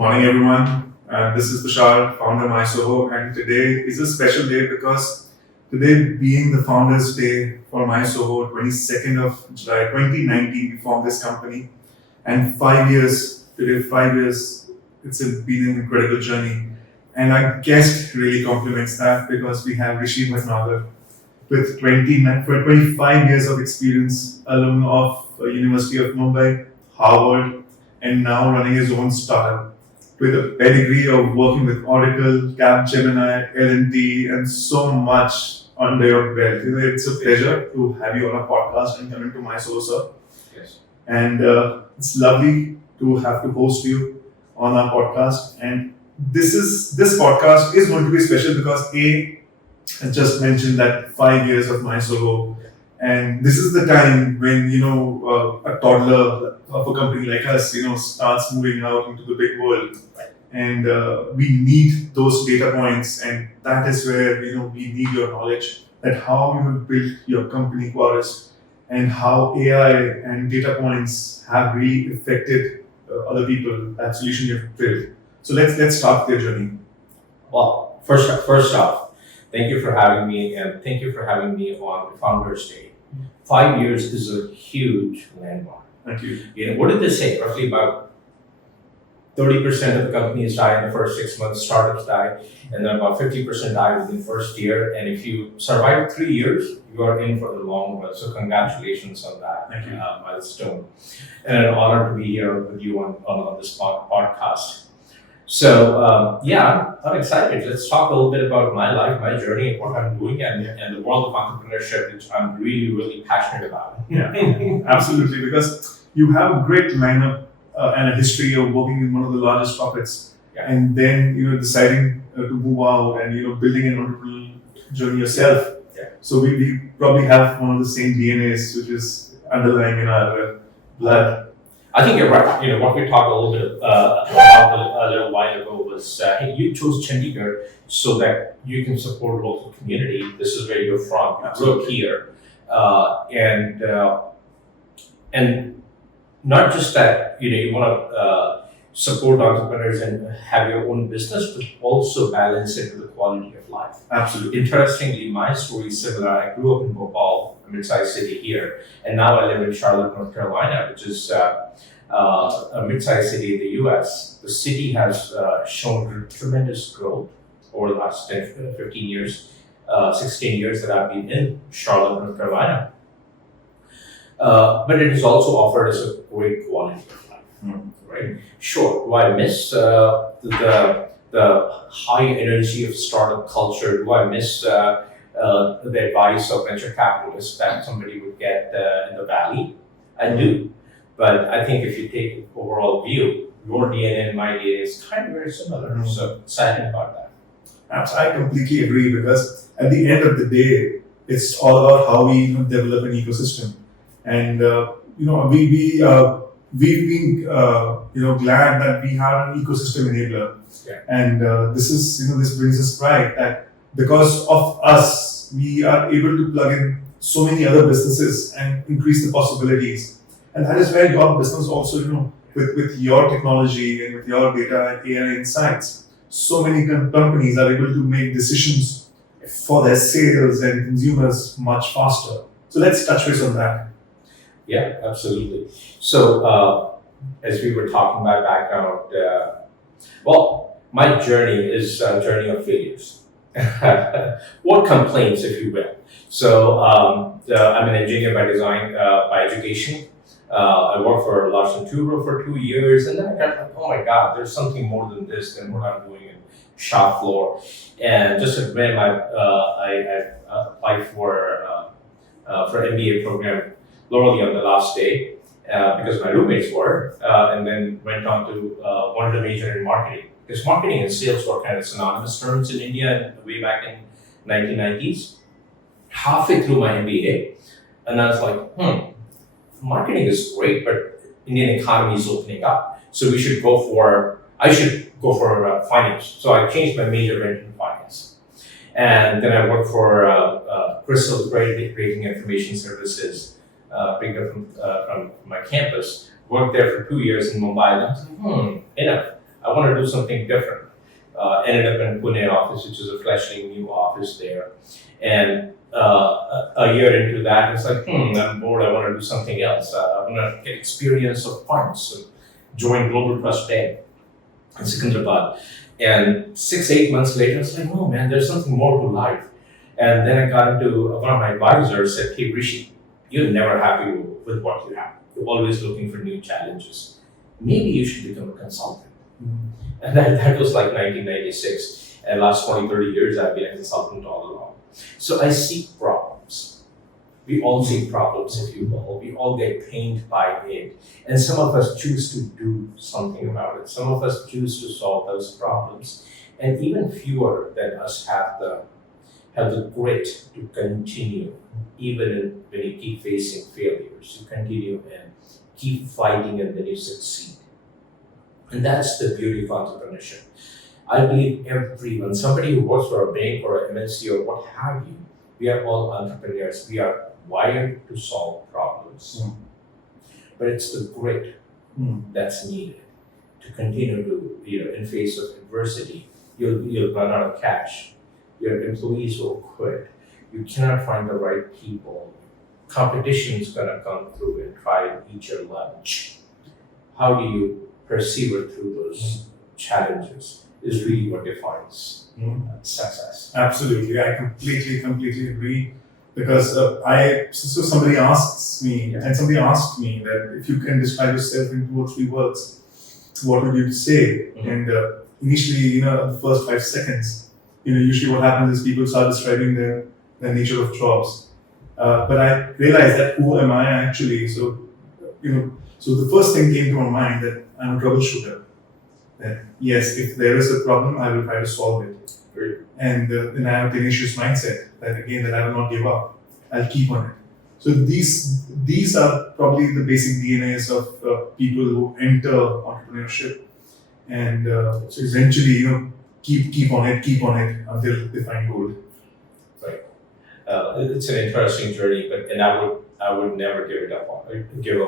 Morning, everyone. This is Tushar, founder of MySoho, and today is a special day because today, being the Founders' Day for MySoho, 22nd of July 2019, we formed this company, and 5 years today, 5 years, been an incredible journey. And our guest really complements that because we have Rishi Bhatnagar with 25 years of experience, alum of University of Mumbai, Harvard, and now running his own startup with a pedigree of working with Oracle, Capgemini, L&T, and so much under your belt. It's a pleasure to have you on our podcast and come into MySoho, sir. Yes. And it's lovely to have to host you on our podcast. And this podcast is going to be special because I just mentioned that 5 years of MySoho, and this is the time when a toddler of a company like us starts moving out into the big world, and we need those data points, and that is where we need your knowledge that how you have built your company Quaeris and how AI and data points have really affected other people, that solution you've built. So let's start their journey. Well, first off, thank you for having me, and thank you for having me on Founders Day. 5 years is a huge landmark. Thank you. What did they say? Roughly about 30% of the companies die in the first 6 months, startups die, and then about 50% die within the first year. And if you survive 3 years, you are in for the long run. So congratulations on that. Thank you. Milestone. And an honor to be here with you on this podcast. So I'm excited. Let's talk a little bit about my life, my journey, and what I'm doing, and the world of entrepreneurship, which I'm really, really passionate about. Yeah, absolutely. Because you have a great lineup and a history of working in one of the largest profits, and then deciding to move out and building an entrepreneurial journey yourself. Yeah. So we probably have one of the same DNAs, which is underlying in our blood. I think you're right. What we talked a little bit about a little while ago was hey, you chose Chandigarh so that you can support local community. This is where you're from. You grew up here, and not just that. You want to support entrepreneurs and have your own business, but also balance it with the quality of life. Absolutely. Interestingly, my story is similar. I grew up in Bhopal, a mid-sized city here, and now I live in Charlotte, North Carolina, which is a mid-sized city in the U.S. The city has shown tremendous growth over the last 10, 15 years, 16 years that I've been in Charlotte, North Carolina. But it has also offered us a great quality of life, right? Sure, do I miss the high energy of startup culture? Do I miss the advice of venture capitalists that somebody would get in the valley? I do. But I think if you take an overall view, your DNA and my DNA is kind of very similar. So excited about that. I completely agree because at the end of the day, it's all about how we develop an ecosystem. And we've been glad that we have an ecosystem enabler. Yeah. And this brings us pride that because of us, we are able to plug in so many other businesses and increase the possibilities. And that is where your business also, with your technology and with your data and AI insights, so many companies are able to make decisions for their sales and consumers much faster. So let's touch base on that. Yeah, absolutely. So as we were talking about background, my journey is a journey of failures. Or complaints, if you will. So I'm an engineer by design, by education. I worked for Larsen Toubro for 2 years, and then I got like, oh my God, there's something more than this than what I'm doing in shop floor. And just at random, I applied for MBA program literally on the last day because my roommates were, and then went on to wanted to major in marketing. Because marketing and sales were kind of synonymous terms in India way back in 1990s. Halfway through my MBA, and I was like, marketing is great, but Indian economy is opening up. So I should go for finance. So I changed my major into finance. And then I worked for Crystal Rating Information Services, picked up from my campus. Worked there for 2 years in Mumbai. And I was like, enough. I want to do something different. Ended up in Pune office, which is a freshly new office there. And a year into that, it's like, I'm bored, I want to do something else. I want to get experience of funds. So joined Global Trust Bank in Secunderabad. And 6-8 months later, it's like, oh man, there's something more to life. And then I got into, one of my advisors said, hey, Rishi, you're never happy with what you have. You're always looking for new challenges. Maybe you should become a consultant. And that was like 1996. And last 20, 30 years, I've been a consultant all along. So I see problems. We all see problems, if you will. We all get pained by it. And some of us choose to do something about it. Some of us choose to solve those problems. And even fewer than us have the grit to continue, even when you keep facing failures. You continue and keep fighting, and then you succeed. And that's the beauty of entrepreneurship. I believe everyone, somebody who works for a bank or an MNC or what have you, we are all entrepreneurs. We are wired to solve problems. But it's the grit that's needed to continue to, in face of adversity, you'll run out of cash. Your employees will quit. You cannot find the right people. Competition is going to come through and try and eat your lunch. How do you persevere through those challenges is really what defines success. Absolutely, I completely agree. Because so somebody asked me that if you can describe yourself in 2 or 3 words, what would you say? And initially, the first 5 seconds, usually what happens is people start describing the nature of jobs. But I realized that who am I actually? So the first thing came to my mind that I'm a troubleshooter. That yes, if there is a problem, I will try to solve it. Great. And then I have a tenacious mindset that I will not give up. I'll keep on it. So these are probably the basic DNAs of people who enter entrepreneurship, and so eventually keep on it until they find gold. Right. It's an interesting journey, and I would never give up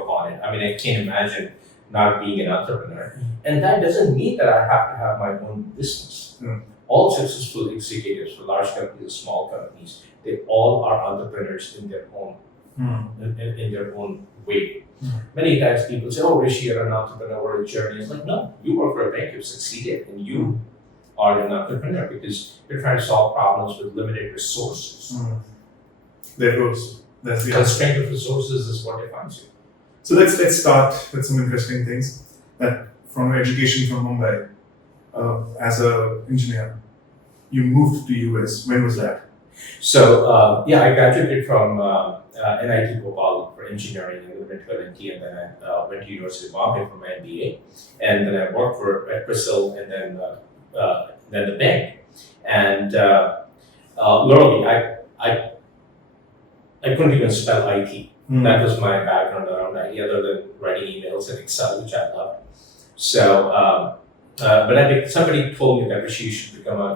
on it. I mean, I can't imagine not being an entrepreneur, and that doesn't mean that I have to have my own business. All successful executives for large companies or small companies, they all are entrepreneurs in their own in their own way. Many times people say, "Oh, Rishi, you're an entrepreneur or a journey." It's like, no, you work for a bank, you've succeeded, and you are an entrepreneur because you're trying to solve problems with limited resources. There goes. That's the Constraint of resources is what defines you. So let's start with some interesting things. That from your education from Mumbai, as an engineer, you moved to US. When was that? So I graduated from NIT Bhopal for engineering and went to LNT, and then I went to University of Bombay for my MBA, and then I worked at Brazil, and then the bank, and literally I couldn't even spell IT. That was my background around IT, other than writing emails and Excel, which I loved. So, but somebody told me that Rishi,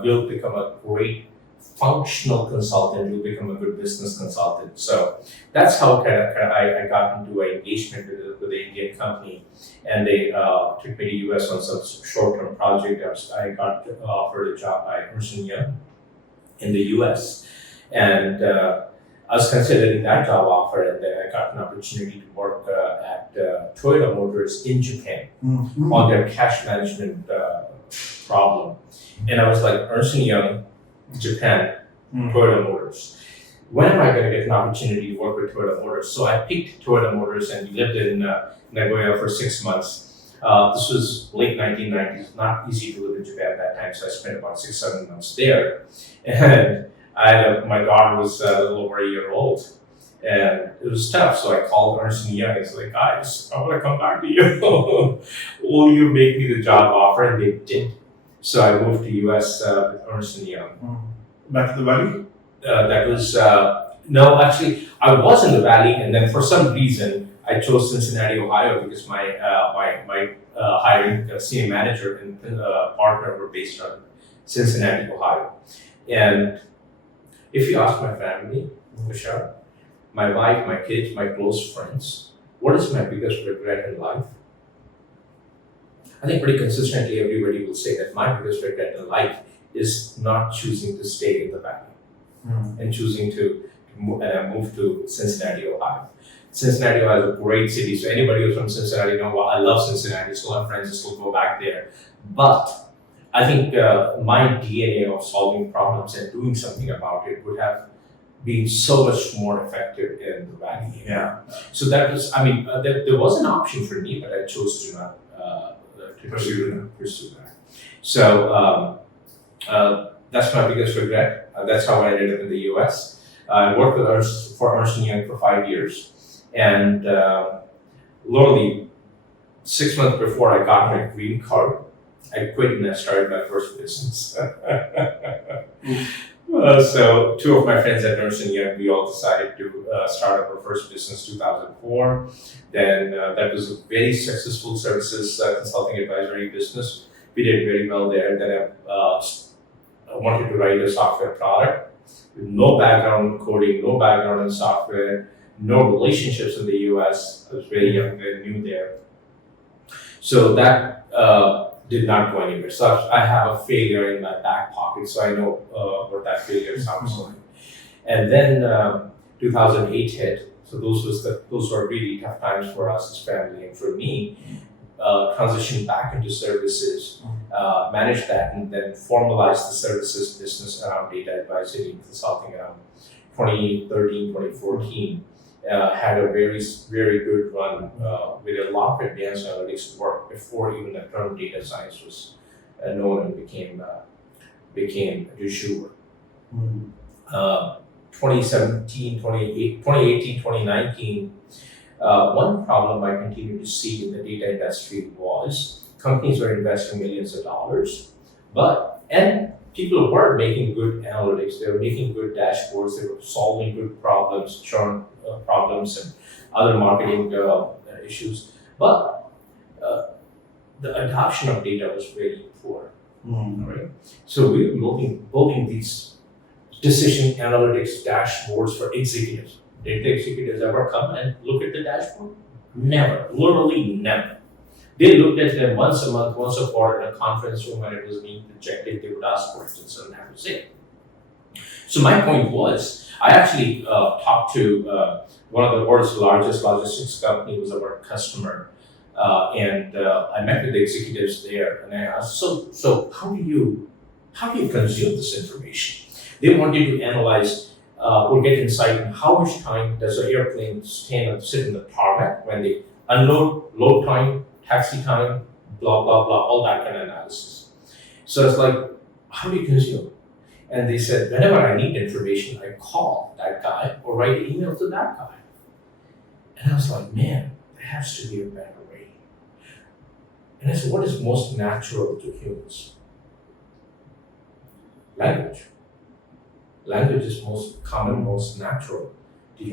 you'll become a great functional consultant, you'll become a good business consultant. So that's how I got into an engagement with the Indian company, and they took me to US on some short-term project. I got offered a job by Ernst & Young in the US, and I was considering that job offer, and then I got an opportunity to work at Toyota Motors in Japan on their cash management problem. And I was like, Ernst & Young, Japan, Toyota Motors. When am I going to get an opportunity to work with Toyota Motors? So I picked Toyota Motors, and we lived in Nagoya for 6 months. This was late 1990s. Not easy to live in Japan at that time, so I spent about 6-7 months there. And my daughter was a little over a year old, and it was tough. So I called Ernst & Young. I was like, guys, I want to come back to you. Will you make me the job offer? And they did. So I moved to US with Ernst & Young. Back to the Valley? That was, no, actually, I was in the Valley, and then for some reason, I chose Cincinnati, Ohio, because my hiring senior manager and partner were based on Cincinnati, Ohio. And if you ask my family, Vishal, my wife, my kids, my close friends, what is my biggest regret in life? I think pretty consistently everybody will say that my biggest regret in life is not choosing to stay in the valley and choosing to move to Cincinnati, Ohio. Cincinnati, Ohio is a great city. So anybody who's from Cincinnati know, well, I love Cincinnati. Still have friends who still go back there. But I think my DNA of solving problems and doing something about it would have been so much more effective in the valley. Yeah. So that was, I mean, there was an option for me, but I chose to not pursue that. So that's my biggest regret. That's how I ended up in the U.S. I worked with for Ernst & Young for 5 years, and literally 6 months before I got my green card, I quit and I started my first business. So two of my friends at Ernst & Young, we all decided to start up our first business 2004. Then that was a very successful services consulting advisory business. We did very well there. Then I wanted to write a software product with no background in coding, no background in software, no relationships in the US. I was very young, very new there. So that did not go anywhere. So I have a failure in my back pocket, so I know what that failure sounds like. And then 2008 hit. So those were really tough times for us as family and for me. Transitioned back into services, managed that, and then formalized the services business around data advisory and consulting around 2013, 2014. Had a very, very good run with a lot of advanced analytics work before even the term data science was known and became du jour. 2017, 2018, 2019, one problem I continue to see in the data industry was companies were investing millions of dollars, and people were making good analytics, they were making good dashboards, they were solving good problems, churn problems and other marketing issues, but the adoption of data was very poor. Right? So we were building these decision analytics dashboards for executives. Did the executives ever come and look at the dashboard? Never, literally never. They looked at them once a month, once a quarter in a conference room when it was being projected. They would ask questions and that was it. So my point was, I actually talked to one of the world's largest logistics company, was our customer, and I met with the executives there, and I asked, so how do you consume this information? They wanted to analyze or get insight on how much time does an airplane sit in the tarmac when they unload, load time, taxi time, blah, blah, blah, all that kind of analysis. So it's like, how do you consume? And they said, whenever I need information, I call that guy or write an email to that guy. And I was like, man, there has to be a better way. And I said, what is most natural to humans? Language. Language is most common, most natural to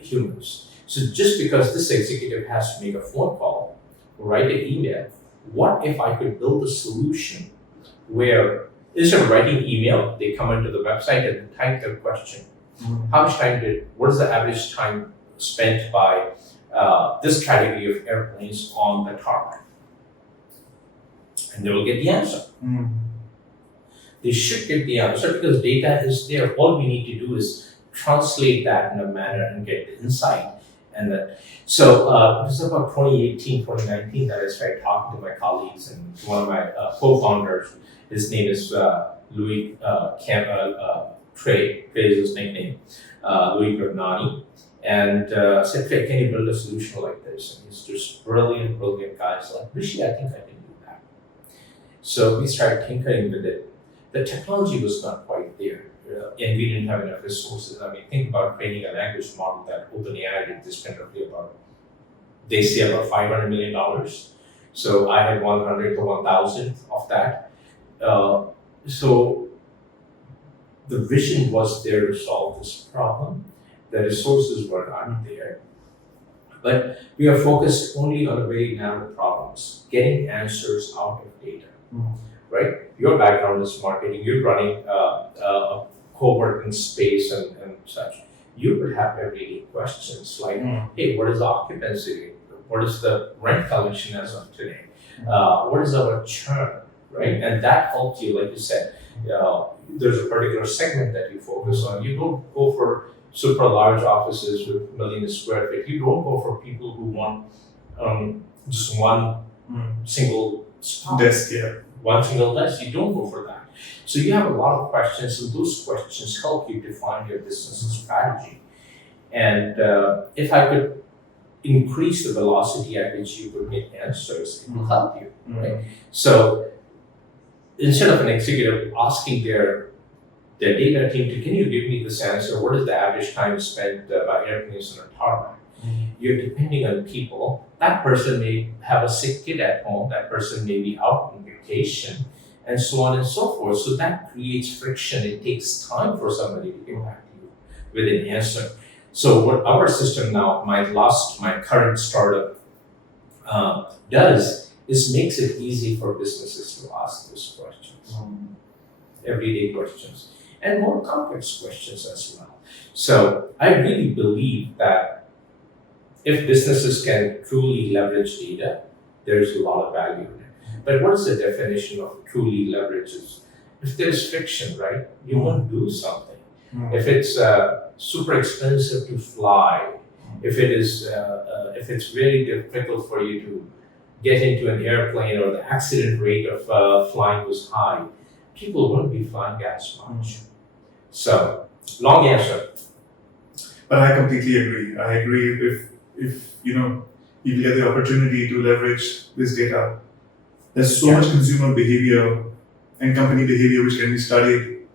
humans. So just because this executive has to make a phone call or write an email, what if I could build a solution where instead of writing email, they come into the website and type their question. How much time what is the average time spent by this category of airplanes on the tarmac? And they will get the answer. They should get the answer because data is there. All we need to do is translate that in a manner and get the insight. So it was about 2018, 2019 that I started talking to my colleagues and one of my co-founders, his name is Louis Trey is his nickname, Louis Gragnani. And I said, Trey, can you build a solution like this? And he's just brilliant guy. So like, Rishi, I think I can do that. So we started tinkering with it. The technology was not quite there, and we didn't have enough resources. I mean, think about training a language model that OpenAI did this roughly they say about $500 million. So I had 100 to 1,000 of that. So the vision was there to solve this problem. The resources were not there. But we are focused only on very narrow problems, getting answers out of data. Right? Your background is marketing, you're running a co-working space and such. You would have everyday questions like, hey, what is the occupancy rate? What is the rent collection as of today? What is our churn, right? And that helps you, like you said, there's a particular segment that you focus on. You don't go for super large offices with millions of square feet. You don't go for people who want just one single spot, Desk, yeah. one single desk. You don't go for that. So you have a lot of questions, and those questions help you define your business strategy. And if I could increase the velocity at which you could get answers, it will help you, right? So instead of an executive asking their data team to, can you give me this answer? What is the average time spent by airplanes on a tarmac? You're depending on people. That person may have a sick kid at home. That person may be out on vacation, and so on and so forth. So that creates friction. It takes time for somebody to get back to you with an answer. So what our system now, my current startup does is makes it easy for businesses to ask those questions, everyday questions, and more complex questions as well. So I really believe that if businesses can truly leverage data, there's a lot of value in it. But what is the definition of truly leverages? If there's friction, right, you won't do something. If it's super expensive to fly, if it's very difficult for you to get into an airplane, or the accident rate of flying was high, people won't be flying as much. So, long answer. But I completely agree. I agree if people get the opportunity to leverage this data, there's so much consumer behavior and company behavior which can be studied,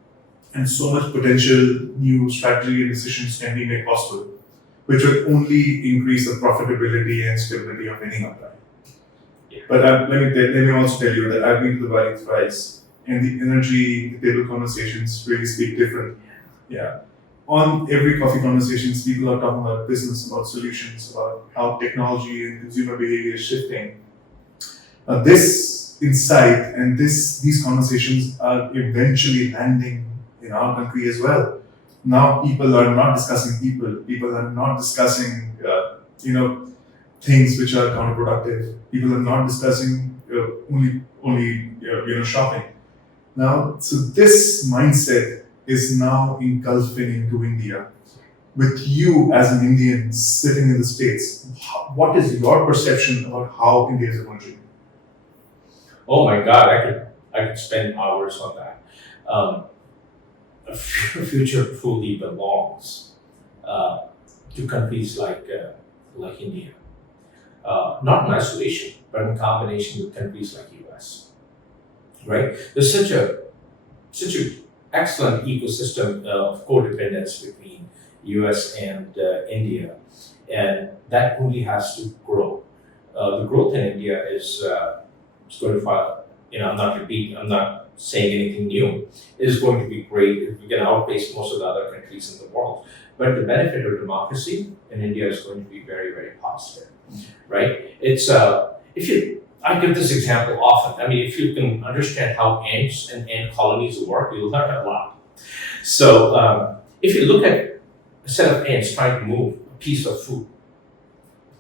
and so much potential new strategy and decisions can be made possible, which will only increase the profitability and stability of any company. Yeah. But let me also tell you that I've been to the Valley thrice, and the energy, the table conversations really speak different. Yeah. On every coffee conversations, people are talking about business, about solutions, about how technology and consumer behavior is shifting. This insight and these conversations are eventually landing in our country as well. Now people are not discussing people. People are not discussing, things which are counterproductive. People are not discussing only shopping. Now, so this mindset is now engulfing into India. With you as an Indian sitting in the States, what is your perception about how India is emerging? Oh my God, I could spend hours on that. A future truly belongs to countries like India, not in isolation, but in combination with countries like US. Right? There's such a excellent ecosystem of codependence between US and India, and that only has to grow. The growth in India is going to, I'm not saying anything new, is going to be great. We can outpace most of the other countries in the world. But the benefit of democracy in India is going to be very, very positive, right? It's I give this example often. I mean, if you can understand how ants and ant colonies work, you'll learn a lot. So if you look at a set of ants trying to move a piece of food,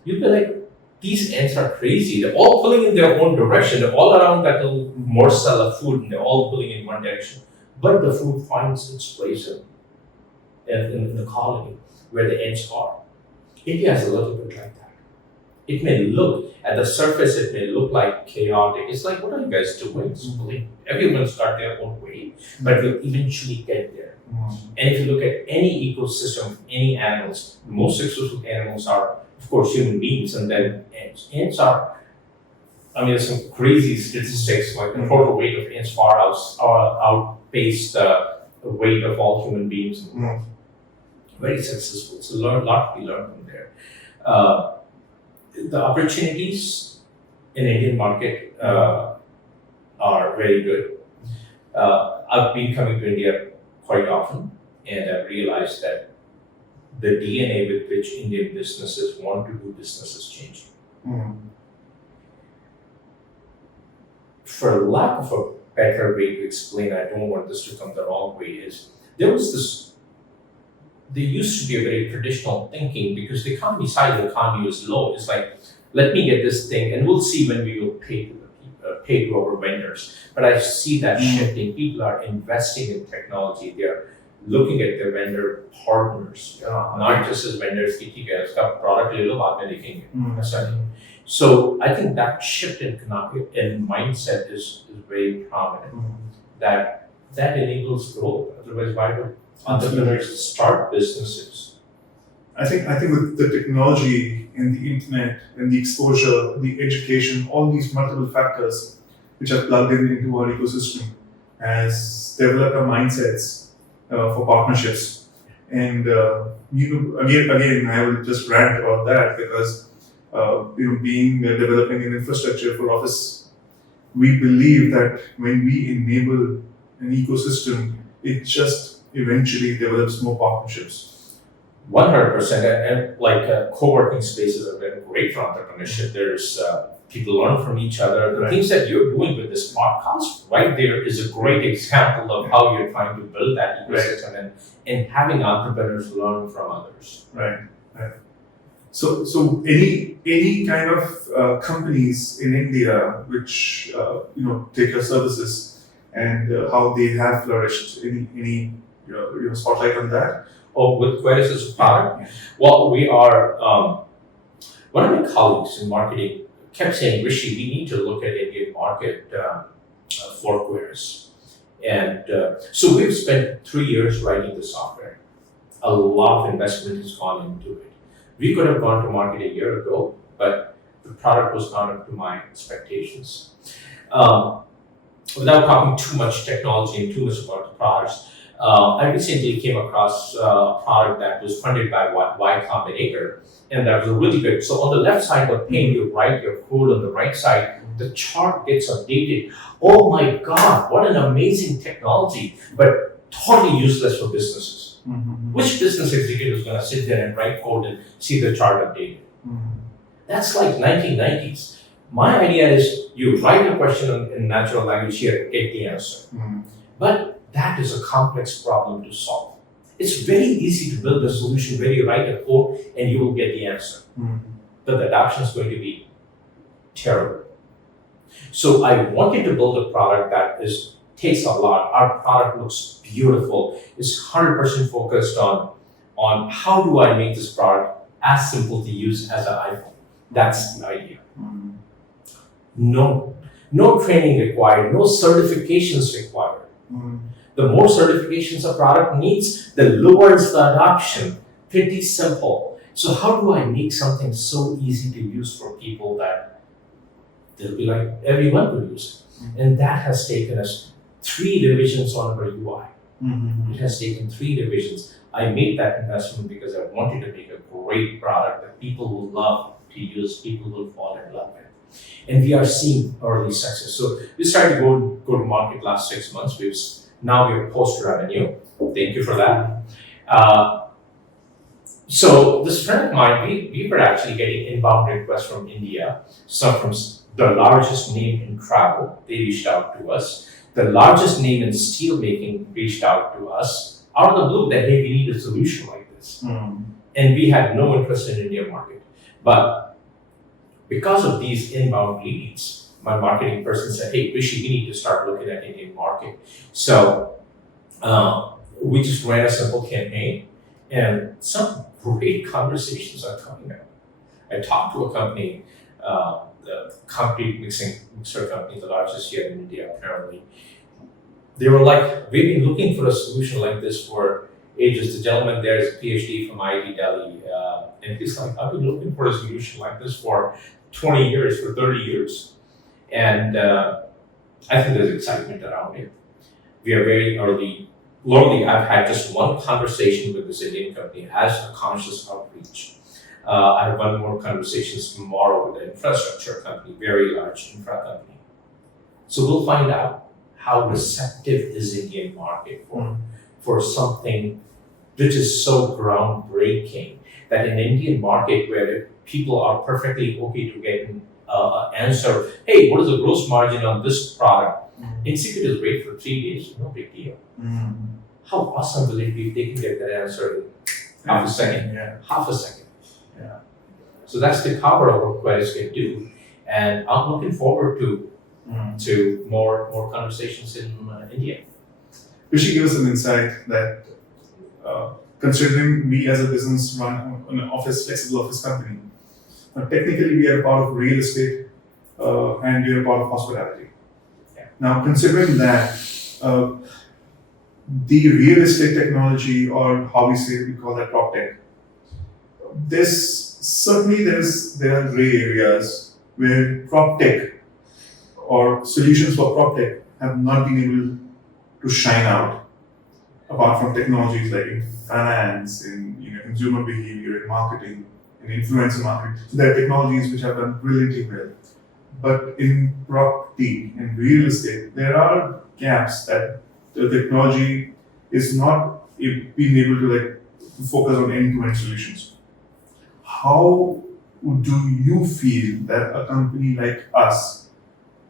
you'll be like, these ants are crazy. They're all pulling in their own direction. They're all around that little morsel of food, and they're all pulling in one direction. But the food finds its place in the colony where the ants are. India is a little bit like that. It may look, at the surface, it may look like chaotic. It's like, what are you guys doing? Everyone's got their own way, but we'll eventually get there. And if you look at any ecosystem of any animals, the most successful animals are, of course, human beings, and then ants. Ants are, there's some crazy statistics, like the total weight of ants far outpace the weight of all human beings in the world. Very successful. So a lot to be learned from there. The opportunities in the Indian market are very good. I've been coming to India quite often, and I've realized that the DNA with which Indian businesses want to do business is changing. For lack of a better way to explain, I don't want this to come the wrong way, is there used to be a very traditional thinking, because the economy size of the economy was low. It's like, let me get this thing and we'll see when we will pay to the pay to our vendors. But I see that shifting. People are investing in technology. They're looking at their vendor partners, not just as vendors. उसका product ले लो बाद में देखेंगे ऐसा नहीं. So I think that shift in mindset is very prominent. That enables growth. Otherwise, why would entrepreneurs start businesses? I think with the technology and the internet and the exposure, the education, all these multiple factors which are plugged into our ecosystem has developed our mindsets for partnerships. And again, I will just rant about that because being developing an infrastructure for Office, we believe that when we enable an ecosystem, it just eventually develops more partnerships. 100%, and co-working spaces have been great for entrepreneurship. There's people learn from each other. The things that you're doing with this podcast right there is a great example of how you're trying to build that ecosystem and having entrepreneurs learn from others. Right. So any kind of companies in India which take your services and how they have flourished. Any spotlight on that? Oh, with Quaeris as a product? Yeah. Well, we are, one of my colleagues in marketing kept saying, Rishi, we need to look at Indian market for Quaeris. And so we've spent 3 years writing the software. A lot of investment has gone into it. We could have gone to market a year ago, but the product was not up to my expectations. Without talking too much technology and too much about the products, I recently came across a product that was funded by Y Combinator, and that was really good. So on the left side of the pane, you write your code. On the right side, the chart gets updated. Oh my God, what an amazing technology, but totally useless for businesses. Mm-hmm. Which business executive is going to sit there and write code and see the chart updated? Mm-hmm. That's like 1990s. My idea is you write a question in natural language here, get the answer. Mm-hmm. But that is a complex problem to solve. It's very easy to build a solution where you write a code and you will get the answer. Mm-hmm. But the adoption is going to be terrible. So I wanted to build a product that takes a lot. Our product looks beautiful. It's 100% focused on how do I make this product as simple to use as an iPhone. That's the idea. Mm-hmm. No training required, no certifications required. Mm-hmm. The more certifications a product needs, the lower is the adoption. Pretty simple. So how do I make something so easy to use for people that they'll be like, everyone could use it? Mm-hmm. And that has taken us 3 revisions on our UI. Mm-hmm. It has taken 3 revisions. I made that investment because I wanted to make a great product that people will love to use, people will fall in love with. And we are seeing early success. So we started to go to market last 6 months. Now we are post revenue. Thank you for that. So this friend of mine, we were actually getting inbound requests from India, some from the largest name in travel. They reached out to us. The largest name in steel making reached out to us out of the blue that, hey, we need a solution like this. Mm-hmm. And we had no interest in Indian market. But because of these inbound leads, my marketing person said, hey, Rishi, we need to start looking at Indian market. So we just ran a simple campaign and some great conversations are coming out. I talked to a company, the concrete mixer company, the largest here in India apparently. They were like, we've been looking for a solution like this for ages. The gentleman there is a PhD from IIT Delhi. And he's like, I've been looking for a solution like this for 20 years, for 30 years. And I think there's excitement around it. We are very early. Literally, I've had just one conversation with this Indian company. It has a conscious outreach. I have one more conversations tomorrow with an infrastructure company, very large infra company. So we'll find out how receptive is Indian market for something which is so groundbreaking that in Indian market where people are perfectly okay to get an answer, hey, what is the gross margin on this product? Executives wait for 3 days, no big deal. Mm-hmm. How awesome will it be if they can get that answer in half a second? Yeah. Half a second. Yeah. So that's the power of what Quaeris can do. And I'm looking forward to to more conversations in India. Rishi, give us an insight that considering we as a business run an flexible office company, technically we are a part of real estate and we are a part of hospitality. Yeah. Now, considering that the real estate technology, or how we call that prop tech, there are gray areas where prop tech or solutions for prop tech have not been able to shine out, apart from technologies like in finance, in consumer behavior, in marketing, in influencer marketing. So there are technologies which have done brilliantly well. But in property, in real estate, there are gaps that the technology is not being able to focus on end-to-end solutions. How do you feel that a company like us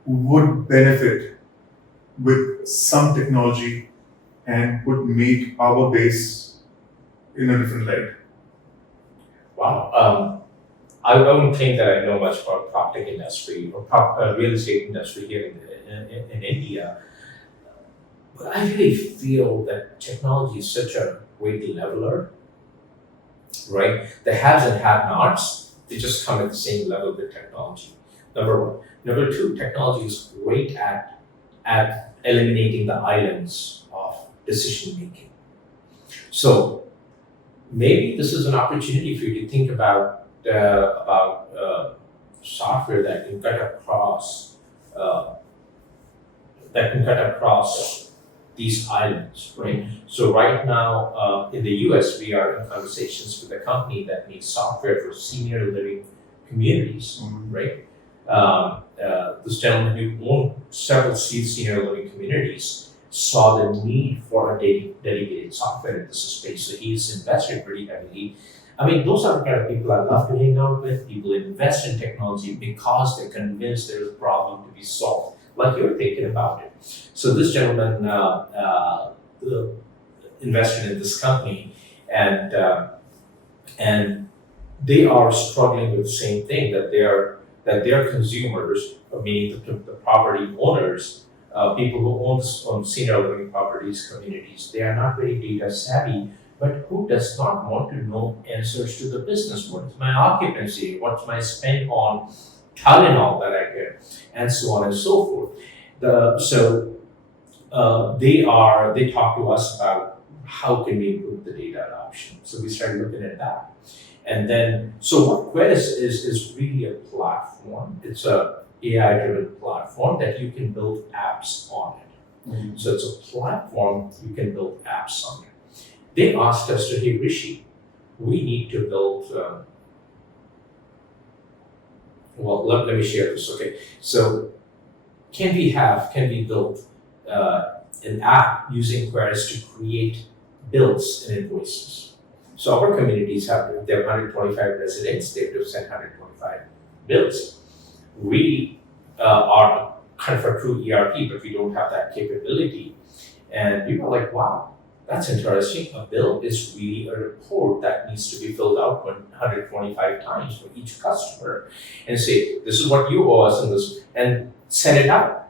would benefit with some technology and would make our base in a different light? Wow. I don't think that I know much about prop tech industry or real estate industry here in India. But I really feel that technology is such a great leveler, right? The haves and have-nots, they just come at the same level with technology. Number one. Number two, technology is great at eliminating the islands of decision making. So maybe this is an opportunity for you to think about software that can cut across these islands, right? So right now in the US, we are in conversations with a company that makes software for senior living communities, right? This gentleman who owned several senior living communities saw the need for a dedicated software in this space, so he's invested pretty heavily. I mean, those are the kind of people I love to hang out with. People invest in technology because they're convinced there's a problem to be solved, like you're thinking about it. So this gentleman invested in this company, and they are struggling with the same thing, that their consumers, meaning the property owners, people who own senior living properties, communities, they are not very data savvy. But who does not want to know answers to the business? What is my occupancy? What's my spend on Tylenol that I get? And so on and so forth. They talk to us about how can we improve the data adoption. So we started looking at that. And then, so what Quaeris is really a platform. It's a AI-driven platform that you can build apps on it. So it's a platform you can build apps on it. They asked us to, hey, Rishi, we need to build, let me share this, okay. So can we build an app using Quaeris to create bills and invoices? So our communities have 125 residents, they have to send 125 bills. We are kind of a true ERP, but we don't have that capability. And people are like, wow, that's interesting. A bill is really a report that needs to be filled out 125 times for each customer, and say, this is what you owe us, and send it out.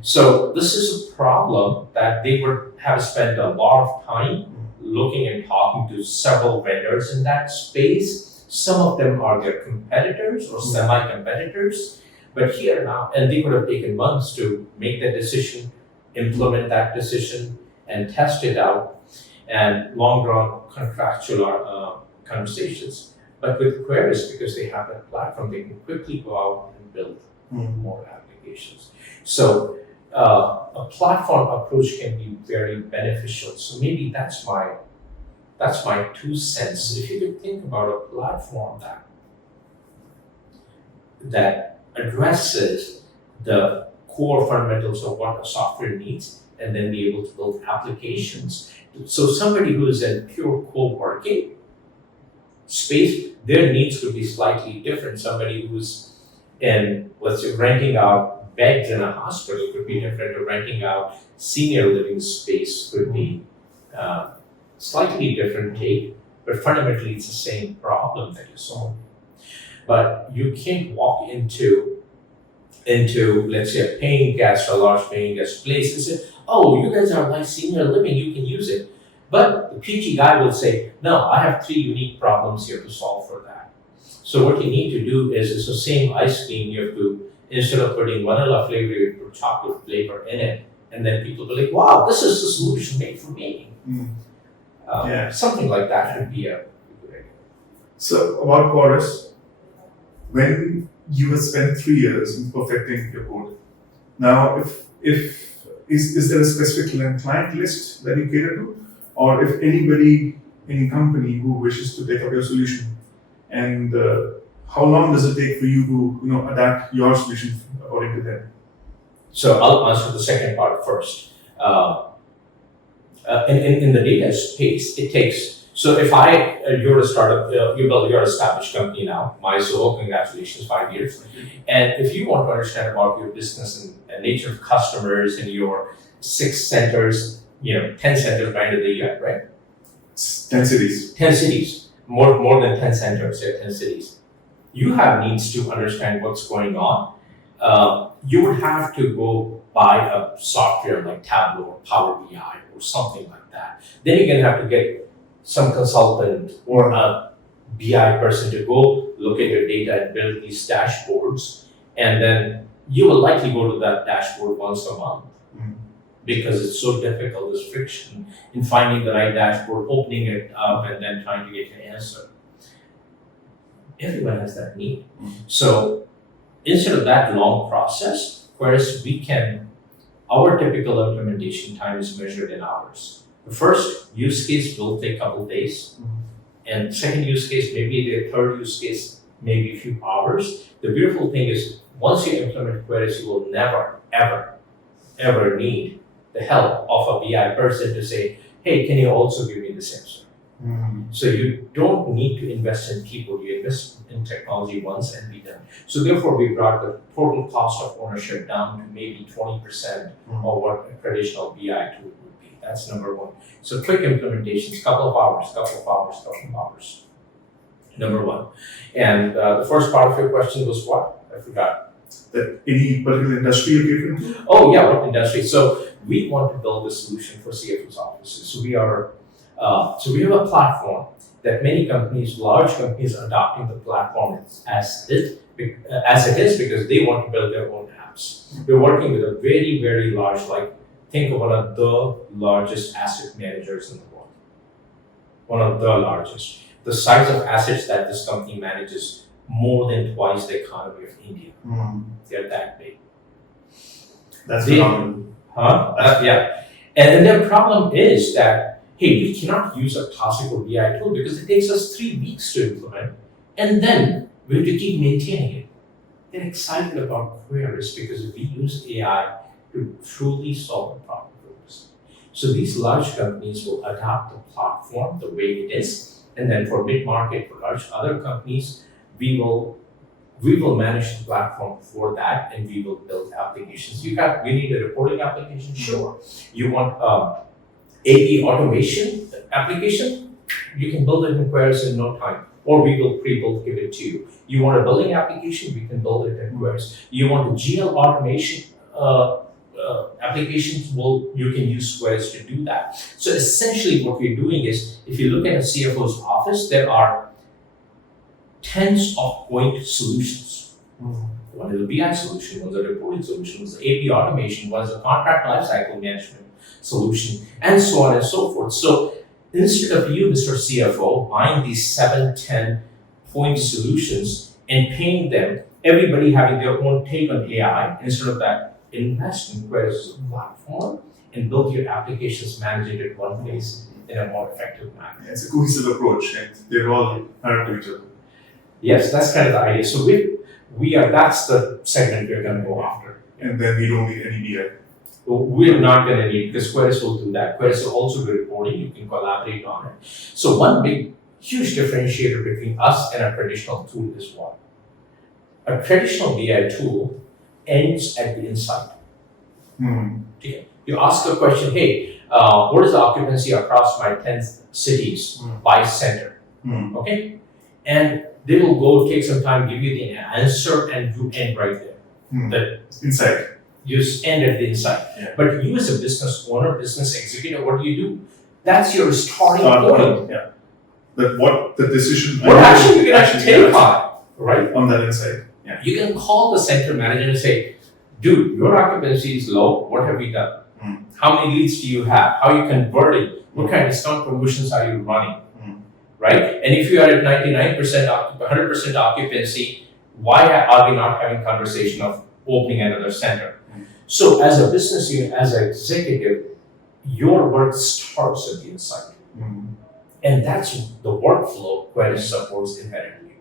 So this is a problem that they would have spent a lot of time looking and talking to several vendors in that space. Some of them are their competitors or semi-competitors, but here now, and they could have taken months to make that decision, implement that decision, and test it out, and long-drawn contractual conversations. But with Quaeris, because they have that platform, they can quickly go out and build more applications. So a platform approach can be very beneficial. So maybe that's my 2 cents. If you could think about a platform that addresses the core fundamentals of what a software needs, and then be able to build applications. So somebody who is in pure co-working space, their needs could be slightly different. Somebody who's in, let's say, renting out beds in a hospital could be different, or renting out senior living space could be slightly different take, but fundamentally it's the same problem that you solve. But you can't walk into into, let's say, a paying guest, a large paying guest place, and say, oh, you guys are like senior living, you can use it. But the PG guy will say, no, I have 3 unique problems here to solve for that. So what you need to do is, it's the same ice cream, you have to, instead of putting vanilla flavor, you put chocolate flavor in it. And then people will be like, wow, this is the solution made for me. Something like that would be a good idea. So about Quaeris, when you have spent 3 years in perfecting your code, now if is there a specific client list that you cater to, or if any company who wishes to take up your solution, and how long does it take for you to adapt your solution according to them? So I'll answer the second part first. In the data space, it takes, so if you're a startup, you're an established company now, MySoho, congratulations, 5 years. And if you want to understand about your business and nature of customers and your 6 centers, 10 centers branded the US, right? 10 cities. 10 cities, more than 10 centers, 10 cities. You have needs to understand what's going on. You would have to go buy a software like Tableau or Power BI or something like that. Then you're going to have to get some consultant or a BI person to go look at your data and build these dashboards. And then you will likely go to that dashboard once a month because it's so difficult, there's friction in finding the right dashboard, opening it up, and then trying to get an answer. Everyone has that need. So instead of that long process, whereas our typical implementation time is measured in hours. The first use case will take a couple days, and the second use case, maybe the third use case, maybe a few hours. The beautiful thing is, once you implement Quaeris, you will never, ever, ever need the help of a BI person to say, hey, can you also give me this answer? So you don't need to invest in people, you invest in technology once and be done. So therefore we brought the total cost of ownership down to maybe 20% of what a traditional BI tool would be. That's number one. So quick implementations, couple of hours. Number one. And the first part of your question was what? I forgot. That any particular industry you're catering to? Oh yeah, what industry? So we want to build a solution for CFO's offices. So we have a platform that many companies, large companies, are adopting the platform as it is because they want to build their own apps. We're working with a very, very large, think of one of the largest asset managers in the world. One of the largest. The size of assets that this company manages more than twice the economy of India. They're that big. That's phenomenal. Yeah. And their problem is that, hey, we cannot use a classical BI tool because it takes us 3 weeks to implement, and then we have to keep maintaining it. They're excited about Quaeris because we use AI to truly solve the problem for us. So these large companies will adopt the platform the way it is, and then for mid-market, for large other companies, we will manage the platform for that, and we will build applications. We need a reporting application? Sure. You want AP automation application? You can build it in Quaeris in no time, or we will pre-build, give it to you. You want a billing application? We can build it in Quaeris. You want a GL automation applications? Well, you can use Quaeris to do that. So essentially what we're doing is, if you look at a CFO's office, there are tens of point solutions. One is a BI solution, one is a reporting solution, one is AP automation, one is a contract lifecycle management solution, and so on and so forth. So instead of you, Mr. CFO, buying these 7, 10 point solutions and paying them, everybody having their own take on AI, instead of that, invest in Quaeris as a platform and build your applications, manage it at one place in a more effective manner. Yeah, it's a cohesive approach, and they're all married to each other. Yes, that's kind of the idea. So that's the segment we're going to go after. And then we don't need any BI. We're not going to need, because Quaeris will do that. Quaeris will also be reporting. You can collaborate on it. So one big, huge differentiator between us and a traditional tool is what? A traditional BI tool ends at the insight. Okay. You ask a question, hey, what is the occupancy across my 10 cities by center? Okay? And they will go take some time, give you the answer, and you end right there. The Inside. you end at the inside. Yeah. But you as a business owner, business executive, what do? That's your starting point. Yeah. That what the decision. What action you can actually take on, right? On that inside. Yeah. You can call the center manager and say, dude, your occupancy is low. What have you done? How many leads do you have? How are you converting? What kind of discount promotions are you running? Right? And if you are at 99%, 100% occupancy, why are we not having conversation of opening another center? So as a business unit, as an executive, your work starts at the inside. And that's the workflow Quaeris supports inherently.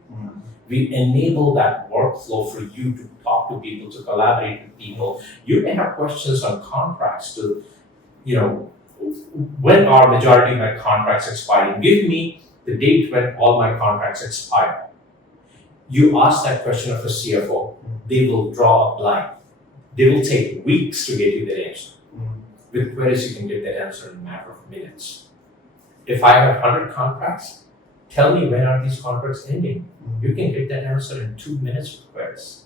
We enable that workflow for you to talk to people, to collaborate with people. You may have questions on contracts to, when are majority of my contracts expiring? Give me the date when all my contracts expire. You ask that question of a CFO, they will draw a blank. They will take weeks to get you that answer. With Quaeris, you can get that answer in a matter of minutes. If I have 100 contracts, tell me when are these contracts ending? You can get that answer in 2 minutes with Quaeris.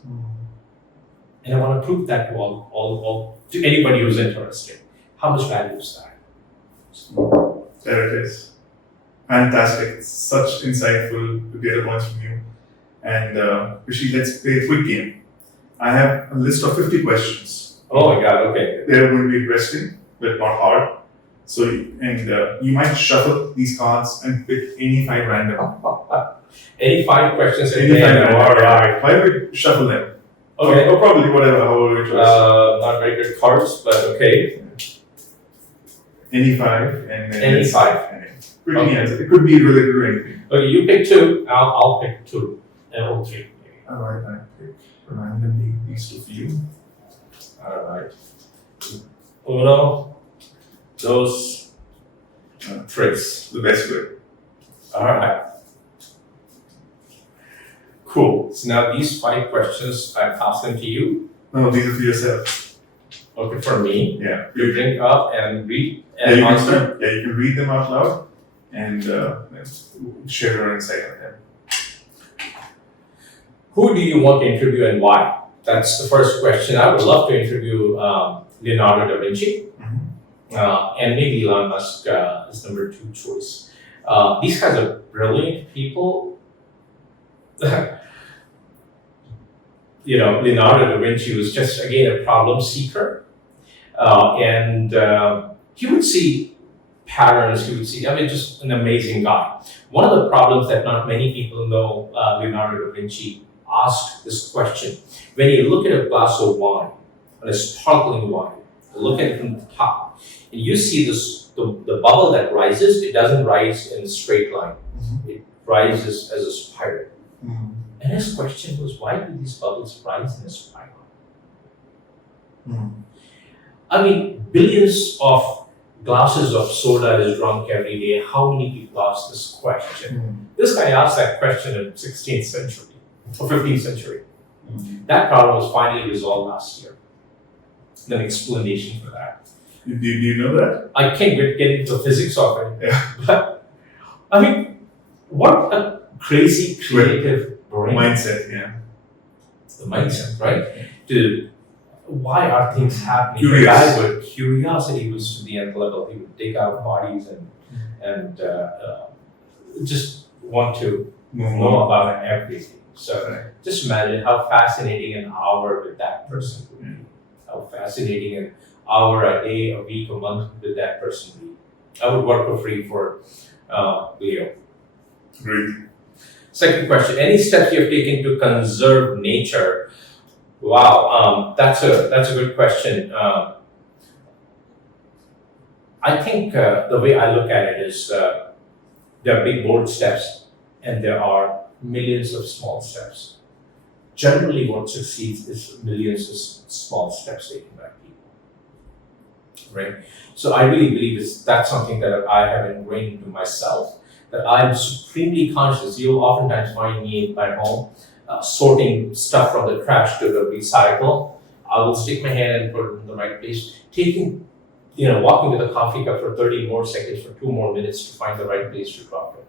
And I want to prove that to anybody who's interested. How much value is that? There it is. Fantastic. Such insightful data points from you. And Rishi, let's play a quick game. I have a list of 50 questions. Oh my God, okay. They're going to be interesting, but not hard. So, you might shuffle these cards and pick any 5 random. Any 5 questions at Any the 5 end? random. All right. Why would shuffle them? Okay. Or probably whatever, however it was. Not very good cards, but okay. Any 5 and then Any 5. Pretty Okay. answer. It could be related to anything. Okay, you pick 2, I'll pick 2, or 3. Alright, I pick randomly these 2 for you. All right. Uno, dos, tres. The best way. All right. Cool. So now these 5 questions, I pass them to you. No, these are for yourself. Okay, for me. Yeah. You bring up and read Yeah, and you answer. can read them out loud and share your insight on them. Who do you want to interview and why? That's the first question. I would love to interview Leonardo da Vinci. And maybe Elon Musk is number 2 choice. These guys are brilliant people. Leonardo da Vinci was just, again, a problem seeker. And he would see patterns, just an amazing guy. One of the problems that not many people know, Leonardo da Vinci asked this question. When you look at a glass of wine, a sparkling wine, look at it from the top, and you see the bubble that rises, it doesn't rise in a straight line. It rises as a spiral. And his question was, why do these bubbles rise in a spiral? I mean, billions of glasses of soda is drunk every day. How many people ask this question? This guy asked that question in 16th century or 15th century. That problem was finally resolved last year. An explanation for that. Do you know that? I can't get into the physics of it. Yeah. But, I mean, what a crazy creative brain. Mindset, yeah. The mindset, right? Why are things happening? Curious. The guy with curiosity was to the nth level. He would dig out bodies and just want to know about everything. So just imagine how fascinating an hour with that person would be. How fascinating an hour, a day, a week, a month with that person would be. I would work for free for Leo. Great. Second question: any steps you have taken to conserve nature? Wow, that's a good question. I think the way I look at it is there are big bold steps and there are millions of small steps. Generally, what succeeds is millions of small steps taken by people, right? So I really believe that's something that I have ingrained into myself, that I'm supremely conscious. You'll oftentimes find me at home sorting stuff from the trash to the recycle. I will stick my hand and put it in the right place, walking with a coffee cup for 30 more seconds, for 2 more minutes to find the right place to drop it.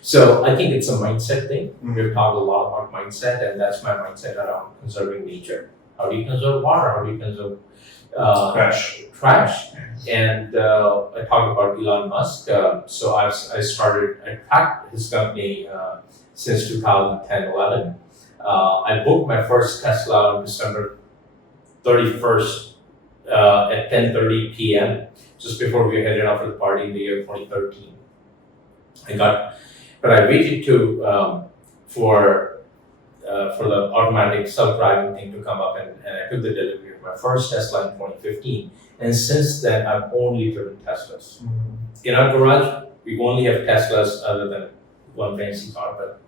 So I think it's a mindset thing. We've talked a lot about mindset, and that's my mindset around conserving nature. How do you conserve water? How do you conserve Crash. trash? And I talked about Elon Musk. So I tracked his company since 2010-11. I booked my first Tesla on December 31st at 10:30 p.m. just before we headed out for the party in the year 2013. But I waited for the automatic self-driving thing to come up, and I took the delivery of my first Tesla in 2015. And since then, I've only driven Teslas. In our garage, we only have Teslas other than one fancy car, but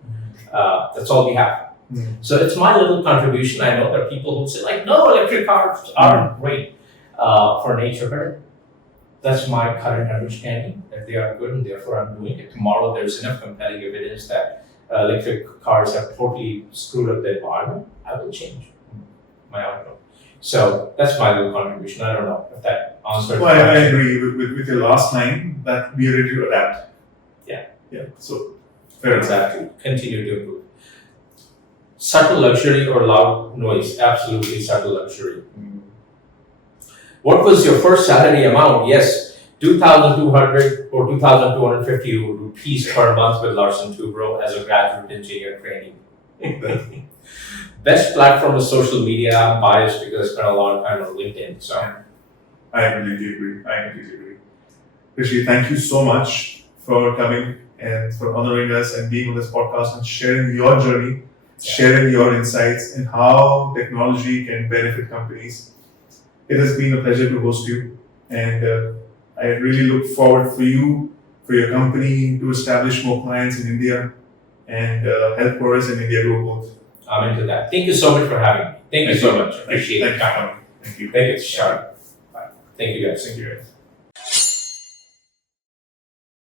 that's all we have. So it's my little contribution. I know there are people who say like, no, electric cars aren't great for nature, but that's my current understanding that they are good, and therefore I'm doing it. Tomorrow there's enough compelling evidence that electric cars have totally screwed up the environment. I will change my outlook. So that's my little contribution. I don't know if that answers. Well, I agree with your last line that we are ready to adapt. Yeah. So fair enough. Exactly. Continue to improve. Subtle luxury or loud noise? Absolutely subtle luxury. What was your first salary amount? Yes, 2,200 or 2,250 rupees per month with Larsen Toubro as a graduate engineer training. Best platform is social media. I'm biased because I spent a lot of time on LinkedIn. So I completely agree. Rishi, thank you so much for coming and for honoring us and being on this podcast and sharing your journey, sharing your insights and how technology can benefit companies. It has been a pleasure to host you, and I really look forward for you, for your company to establish more clients in India and help Quaeris and India grow both. I'm into that. Thank you so much for having me. Thank you so much. Appreciate it. Thank you. Thank you, Sean. Bye. Thank you guys. Thank you guys.